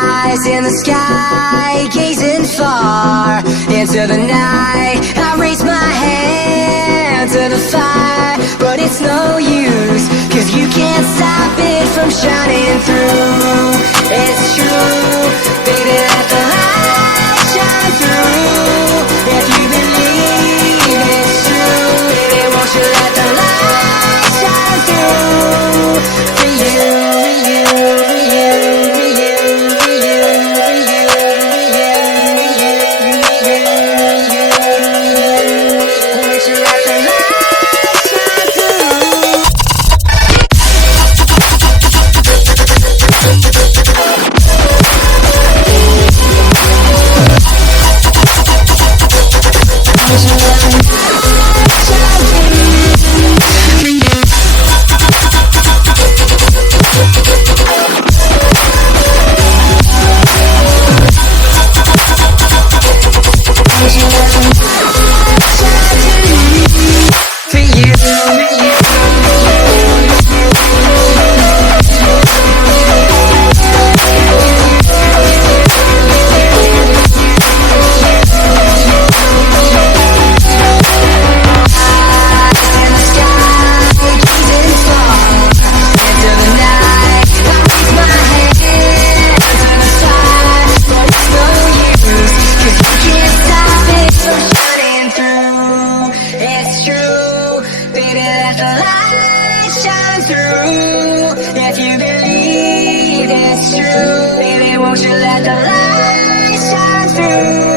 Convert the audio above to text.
eyes in the sky, gazing far into the night. I raise my hand to the fire, but it's no use, 'cause you can't stop it from shining through. It's true, baby, let the light shine through. If you believe it's true, baby, won't you let the light shine through? For you, for you, for you, for you, for you, for you, for you, for you, won't you let the light shine through? If you believe it's true, baby, won't you let the light shine through?